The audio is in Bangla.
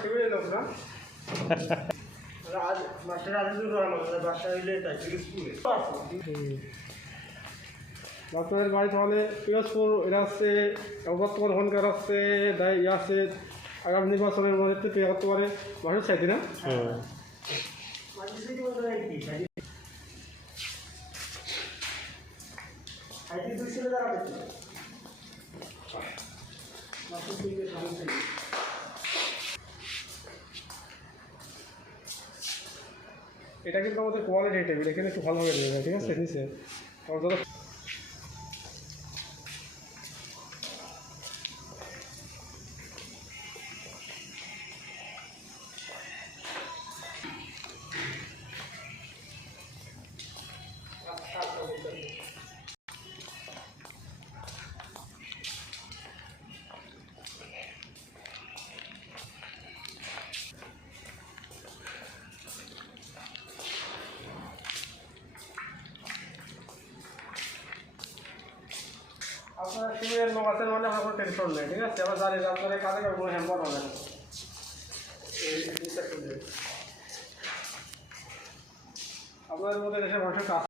শিবিরে লোক না। আজ মাস্টার আজিজুর রহমান বাসা হইলে তাই স্কুলে। আপনাদের বাড়ি তাহলে পিরোজপুর এটা হচ্ছে বর্তমান ওখানকার হচ্ছে দায় ইয়ে আছে আগামী নির্বাচনের মধ্যে পেয়ে করতে পারে। মানুষ চাইছি না হুম। এটা কিন্তু আমাদের কোয়ালিটি টেবিল এখানে একটু ভালোভাবে দেবে ঠিক আছে? নিচে। আমার আপনার শিবিরের লোক আছেন মানে আমার কোনো টেনশন নেই ঠিক আছে এবার জানি আপনার কাজে কোনো হ্যাম্পার হবে না আপনার মধ্যে দেশের মানুষের কাজ